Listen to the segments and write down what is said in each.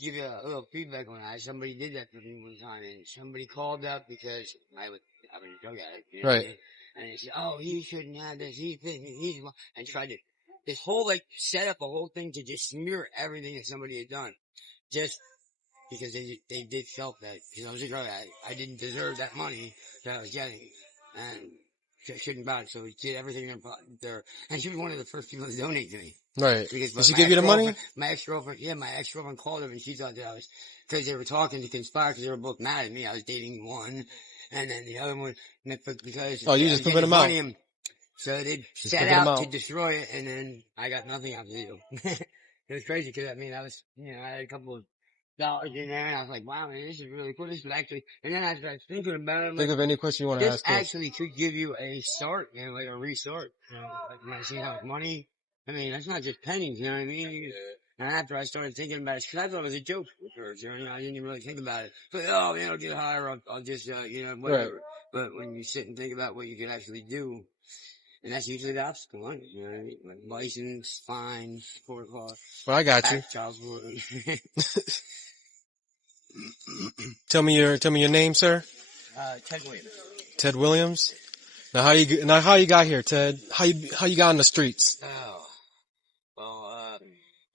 give you a little feedback on that. Somebody did that for me one time, and somebody called up because I was a drug addict, you know what I Right. mean? And they said, "Oh, he shouldn't have this. He's," and tried to this whole like set up a whole thing to just smear everything that somebody had done, just because they did felt that because I was a drug addict, I didn't deserve that money that I was getting, and shouldn't about it. So he did everything there, and she was one of the first people to donate to me. Right. Because Did she give you the money? my ex-girlfriend called him and she thought that I was, cause they were talking to conspire cause they were both mad at me. I was dating one and then the other one, because Oh, you I just was flipping getting them out. money and so they Just set flipping them out to out. destroy it and then I got nothing out to do. It was crazy cause I mean, I was, I had a couple of dollars in there and I was like, wow, man, this is really cool. This is actually, and then I started thinking about it, I'm Think like, of any question you want to this ask us. actually could give you a start, like a restart. Like when I see how much money, I mean, that's not just pennies, you know what I mean? And after I started thinking about it, cause I thought it was a joke at first, I didn't even really think about it. But, oh, man, I'll get higher, I'll just, whatever. Right. But when you sit and think about what you can actually do, and that's usually the obstacle, on it, you know what I mean? Like license, fines, court costs, Well, I got you. back child support. Tell me your name, sir. Ted Williams. Ted Williams. Now how you got here, Ted? How you got in the streets? Oh. Well,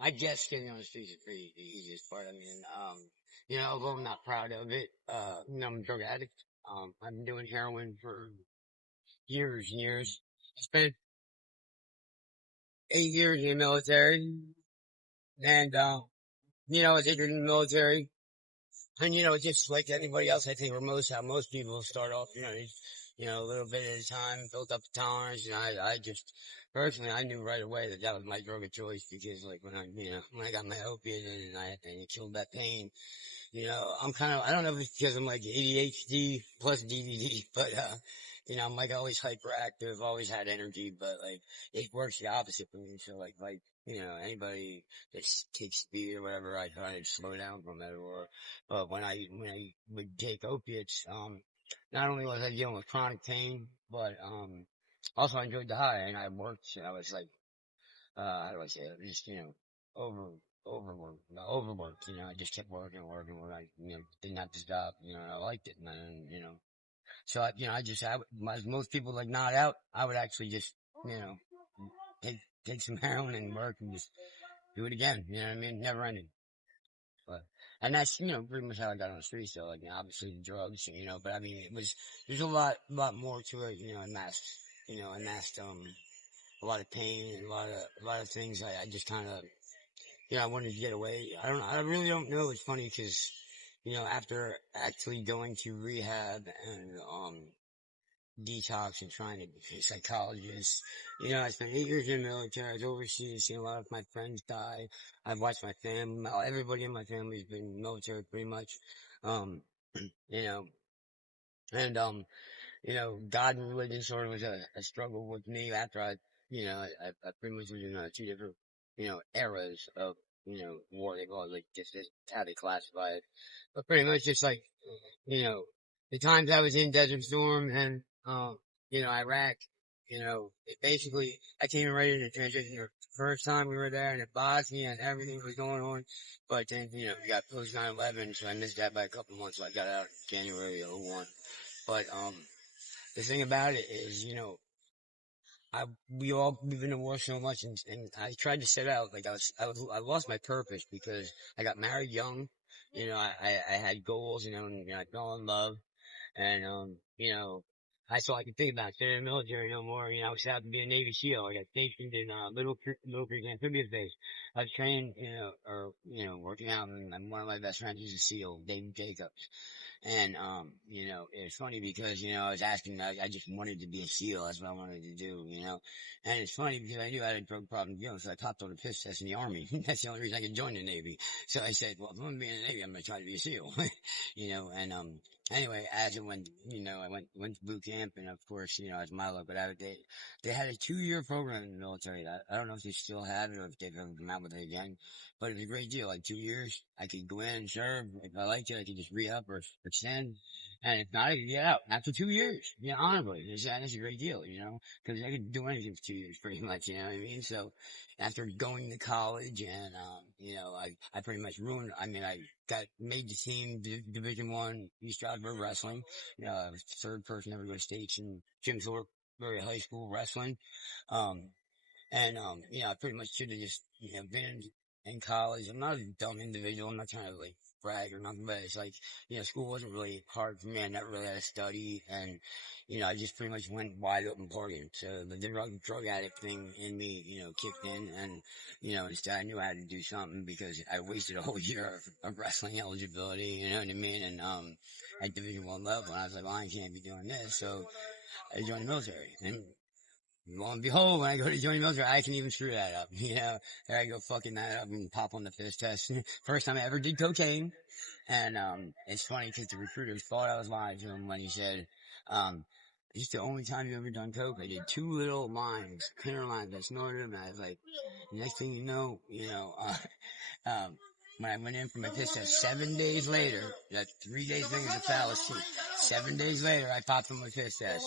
I guess getting on the streets is pretty the easiest part. I mean, although I'm not proud of it, I'm a drug addict. I've been doing heroin for years and years. I spent 8 years in the military and, I was injured in the military. And, just like anybody else, I think how most people start off, a little bit at a time, built up the tolerance. And I just, personally, I knew right away that that was my drug of choice because like when I got my opiate and it killed that pain, I don't know if it's because I'm like ADHD plus DVD, but, I'm like always hyperactive, always had energy, but like it works the opposite for me. So like, anybody that takes speed or whatever, I try to slow down from it but when I would take opiates, not only was I dealing with chronic pain, but, also I enjoyed the high and I worked and I was like, how do I say it? Just, over, overworked, I just kept working, where I, didn't have to stop, and I liked it. And then, so as most people like not out, I would actually just, take some heroin and work and just do it again. You know what I mean? Never ending. But, and that's, pretty much how I got on the street. So like, obviously the drugs, but I mean, there's a lot more to it, a lot of pain and a lot of things. I just kind of, I wanted to get away. I really don't know. It's funny because, after actually going to rehab and, detox and trying to be a psychologist, I spent 8 years in the military. I was overseas, seen a lot of my friends die. I've watched my family, everybody in my family has been military pretty much. Um, you know, and, God and religion sort of was a struggle with me after I pretty much was in two different, eras of, war. They call it like just how they classify it. But pretty much just like, you know, the times I was in Desert Storm and, Iraq, basically I came in ready to transition the first time we were there and in Bosnia and everything was going on. But then, we got post 9/11, so I missed that by a couple months, so I got out in January of '01. But, the thing about it is, we've been in war so much and I tried to set out, like I lost my purpose because I got married young, I had goals, and I fell in love and, that's all I could think about. Staying in the military no more. I was out to be a Navy SEAL. I got stationed in, Little Creek Amphibious Base. I was trained, working out and one of my best friends is a SEAL, David Jacobs. And, it was funny because, I was asking, I just wanted to be a SEAL. That's what I wanted to do, And it's funny because I knew I had a drug problem, so I topped all the piss tests in the Army. That's the only reason I could join the Navy. So I said, well, if I'm going to be in the Navy, I'm going to try to be a SEAL, and, anyway, as it went, I went to boot camp and of course, as my luck, but they had a 2-year program in the military. I don't know if they still have it or if they've ever come out with it again, but it was a great deal. Like 2 years, I could go in and serve. If I liked it, I could just re-up or extend. And if not, I could get out after 2 years, honorably. That's a great deal, cause I could do anything for 2 years pretty much, you know what I mean? So after going to college and, I pretty much ruined, I got made the team, Division One East Stroudsburg Wrestling. I was the third person ever to go to states in Jim Thorpe area high school wrestling. Um, I pretty much should have just, been in college. I'm not a dumb individual. I'm not trying to like brag or nothing, but it's like, school wasn't really hard for me. I never really had to study and, I just pretty much went wide open partying. So the drug addict thing in me, kicked in and, instead I knew I had to do something because I wasted a whole year of wrestling eligibility, you know what I mean? And, at Division One level, and I was like, well, I can't be doing this. So I joined the military and lo and behold, when I go to join the military, I can even screw that up. There I go fucking that up and pop on the fist test. First time I ever did cocaine. And, it's funny because the recruiters thought I was lying to him when he said, this is the only time you ever done coke. I did 2 little clear lines. I snorted them and I was like, next thing you know, um, when I went in for my piss test 7 days later, that 3 days thing is a fallacy. 7 days later, I popped on my piss test.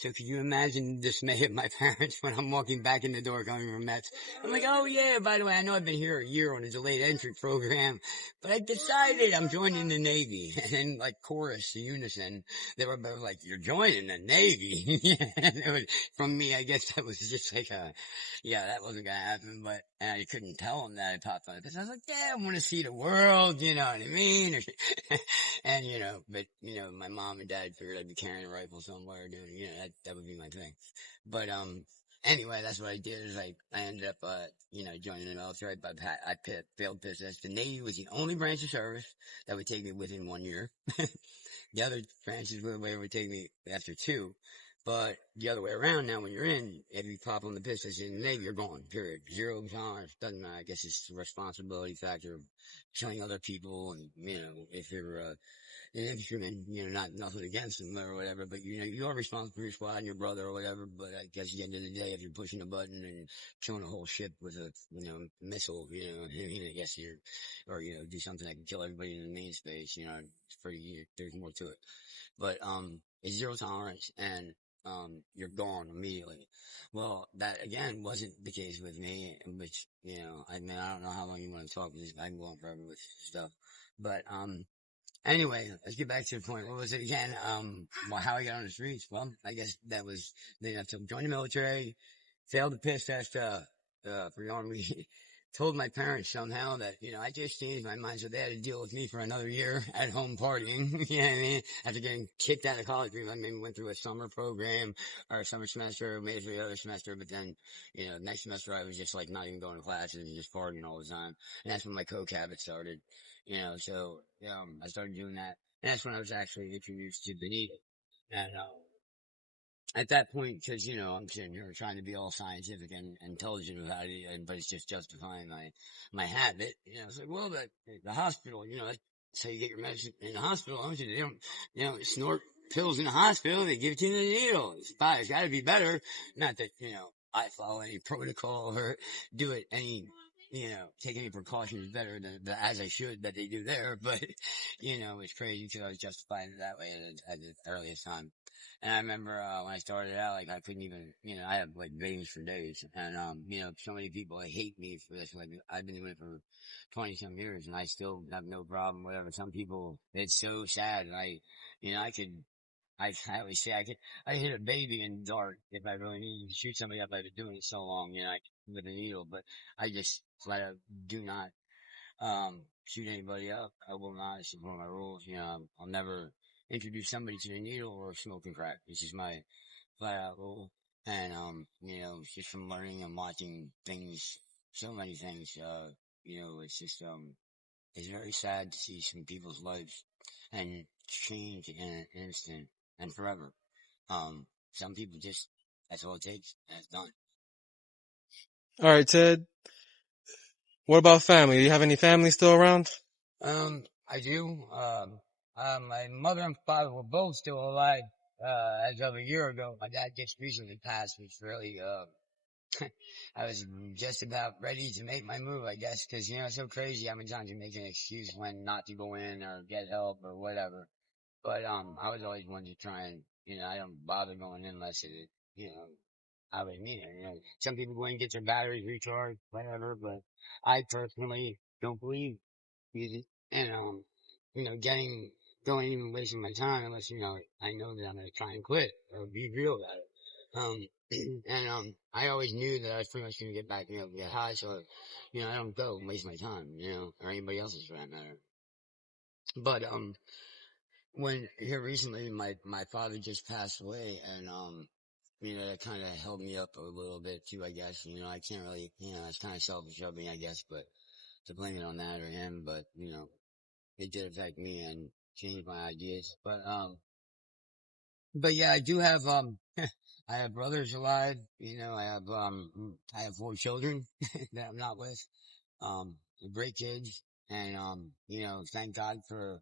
So could you imagine the dismay of my parents when I'm walking back in the door coming from Mets? I'm like, oh yeah, by the way, I know I've been here a year on a delayed entry program, but I decided I'm joining the Navy. And then like chorus, the unison, they were both like, you're joining the Navy. And it was, from me, I guess that was just like that wasn't gonna happen, but and I couldn't tell them that I popped on it because I was like, yeah, I want to see the world, you know what I mean? And, my mom and dad figured I'd be carrying a rifle somewhere doing, that would be my thing. But, anyway, that's what I did is I ended up, joining the military, but I failed piss test. The Navy was the only branch of service that would take me within 1 year. The other branches would take me after 2. But the other way around now, when you're in, if you pop on the piss test in the Navy, you're gone, period. Zero tolerance. Doesn't matter. I guess it's the responsibility factor of killing other people and, if you're, an infantryman, not nothing against them or whatever, but you are responsible for your squad and your brother or whatever, but I guess at the end of the day, if you're pushing a button and killing a whole ship with a, missile, I guess do something that can kill everybody in the main space, it's pretty, there's more to it. But, it's zero tolerance and, you're gone immediately. Well, that again wasn't the case with me, which, I don't know how long you want to talk with this. I can go on forever with stuff, but, anyway, let's get back to the point. What was it again? How I got on the streets? Well, I guess that was, then I joined the military, failed the piss test, for the army, told my parents somehow that, I just changed my mind so they had to deal with me for another year at home partying. You know what I mean? After getting kicked out of college, I maybe went through a summer program or a summer semester, maybe the other semester, but then, next semester I was just like not even going to classes and just partying all the time. And that's when my coke habit started, I started doing that. And that's when I was actually introduced to the needle. And, at that point, because I'm sitting here trying to be all scientific and intelligent about it, but it's just justifying my habit. It's like, well, the hospital, that's how you get your medicine in the hospital. Don't you? They don't, snort pills in the hospital. They give it to you in the needle. It's got to be better. Not that I follow any protocol or do it any. Take any precautions better than as I should that they do there, but it's crazy because I was justifying it that way at the earliest time. And I remember, when I started out, like, I couldn't even, I had, like, veins for days. And, so many people hate me for this. Like, I've been doing it for 20 some years and I still have no problem, whatever. Some people, it's so sad. And I always say I hit a baby in the dark if I really needed to shoot somebody up. I've been doing it so long, with a needle, but I just flat out do not shoot anybody up. I will not. It's one of my rules. I'll never introduce somebody to the needle or smoking crack. This is my flat out rule. And, just from learning and watching things, so many things, it's just, it's very sad to see some people's lives and change in an instant and forever. Some people just, that's all it takes and it's done. All right, Ted. What about family? Do you have any family still around? I do. My mother and father were both still alive, as of a year ago. My dad just recently passed, which really, I was just about ready to make my move, I guess, cause, it's so crazy how many times you make an excuse when not to go in or get help or whatever. But, I was always one to try and, I don't bother going in unless you know, I would need it. Some people go and get their batteries recharged, whatever, but I personally don't believe music and, getting, going even wasting my time unless, I know that I'm going to try and quit or be real about it. And, I always knew that I was pretty much going to get back, get high. So, I don't go and waste my time, or anybody else's for that matter. But, when here recently, my father just passed away and, that kind of held me up a little bit too, I guess. I can't really, it's kind of selfish of me, I guess, but to blame it on that or him, but, it did affect me and change my ideas. But yeah, I do have, I have brothers alive, I have 4 children that I'm not with, great kids. And, thank God for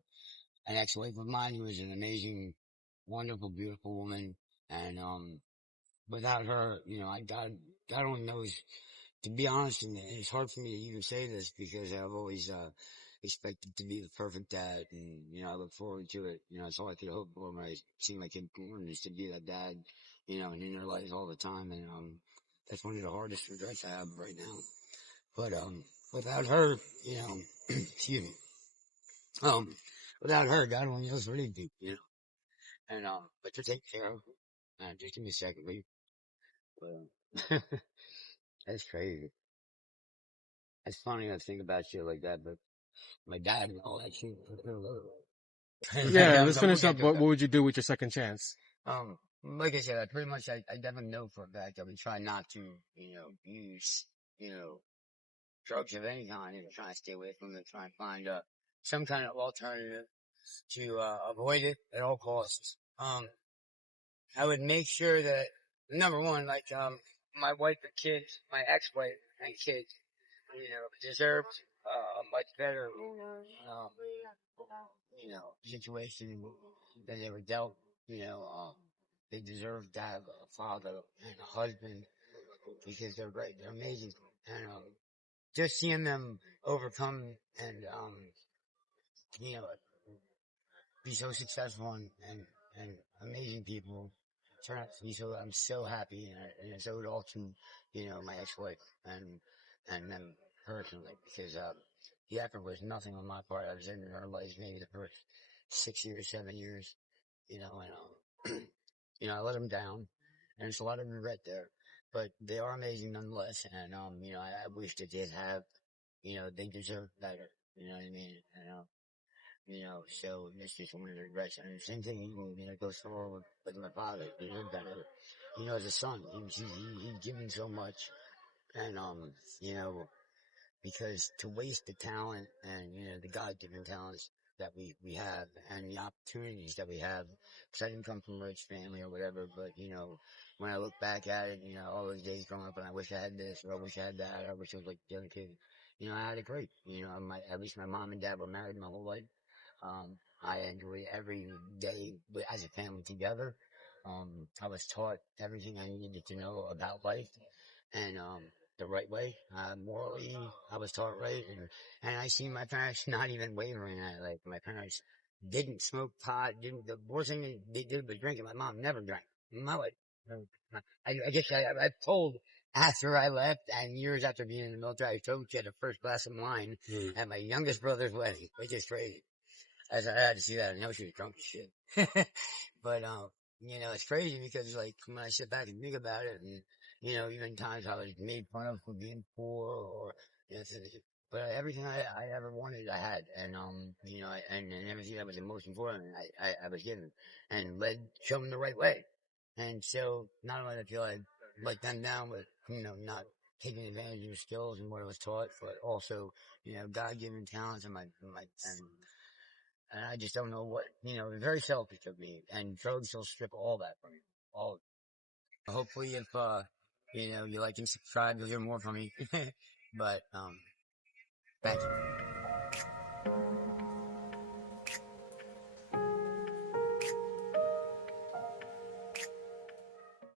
an ex-wife of mine who was an amazing, wonderful, beautiful woman. And, without her, God only knows, to be honest, and it's hard for me to even say this because I've always, expected to be the perfect dad and, I look forward to it. It's all I could hope for when I see my kid born is to be that dad, and in their lives all the time. And, that's one of the hardest regrets I have right now. But, without her, excuse me, um, without her, God only knows what he'd do. And, but to take care of, just give me a second, please. But, that's crazy. It's funny to think about shit like that, but my dad and all that shit. Yeah, let's So we'll finish get up. to it What though. would you do with your second chance? Like I said, I pretty much, I definitely know for a fact that we try not to, use, you know, drugs of any kind and try to stay away from it, try and find, some kind of alternative to, avoid it at all costs. I would make sure that, number one, like, my wife and kids, my ex-wife and kids, deserved, a much better, um, situation that they were dealt. They deserve to have a father and a husband because they're great, they're amazing, and, just seeing them overcome and, you know, be so successful and amazing people turn out to be so, I'm so happy, and it's owed all to, my ex-wife and them personally because, the effort was nothing on my part. I was in her life maybe the first 6 years, 7 years, and, I let them down, and there's a lot of regret there, but they are amazing nonetheless, and, I wish that they'd have, they deserve better, you know what I mean, so it's just one of the regrets. And the same thing, goes forward with my father. He deserved better. As a son, he's given so much, and, you know, because to waste the talent and, the God-given talents that we have and the opportunities that we have, because I didn't come from a rich family or whatever, but, when I look back at it, all those days growing up and I wish I had this or I wish I had that or I wish I was like the other kid, I had it great. At least my mom and dad were married my whole life. I enjoy every day as a family together. I was taught everything I needed to know about life and, the right way. Morally, I was taught right, and I see my parents not even wavering at it. Like, my parents didn't smoke pot, the worst thing they did was drinking. My mom never drank. My life. I guess I've told after I left and years after being in the military, I told she had the first glass of wine at my youngest brother's wedding, which is crazy. I had to see that. I know she was drunk as shit. But, it's crazy because, like, when I sit back and think about it, and, even times I was made fun of for being poor or, but everything I ever wanted, I had. And, and everything that was the most important, I was given and shown the right way. And so, not only did I feel I let them down with, not taking advantage of the skills and what I was taught, but also, God-given talents and I just don't know what, very selfish of me. And drugs will strip all that from you. All. Hopefully if, you like and subscribe, you'll hear more from me. But, thank you.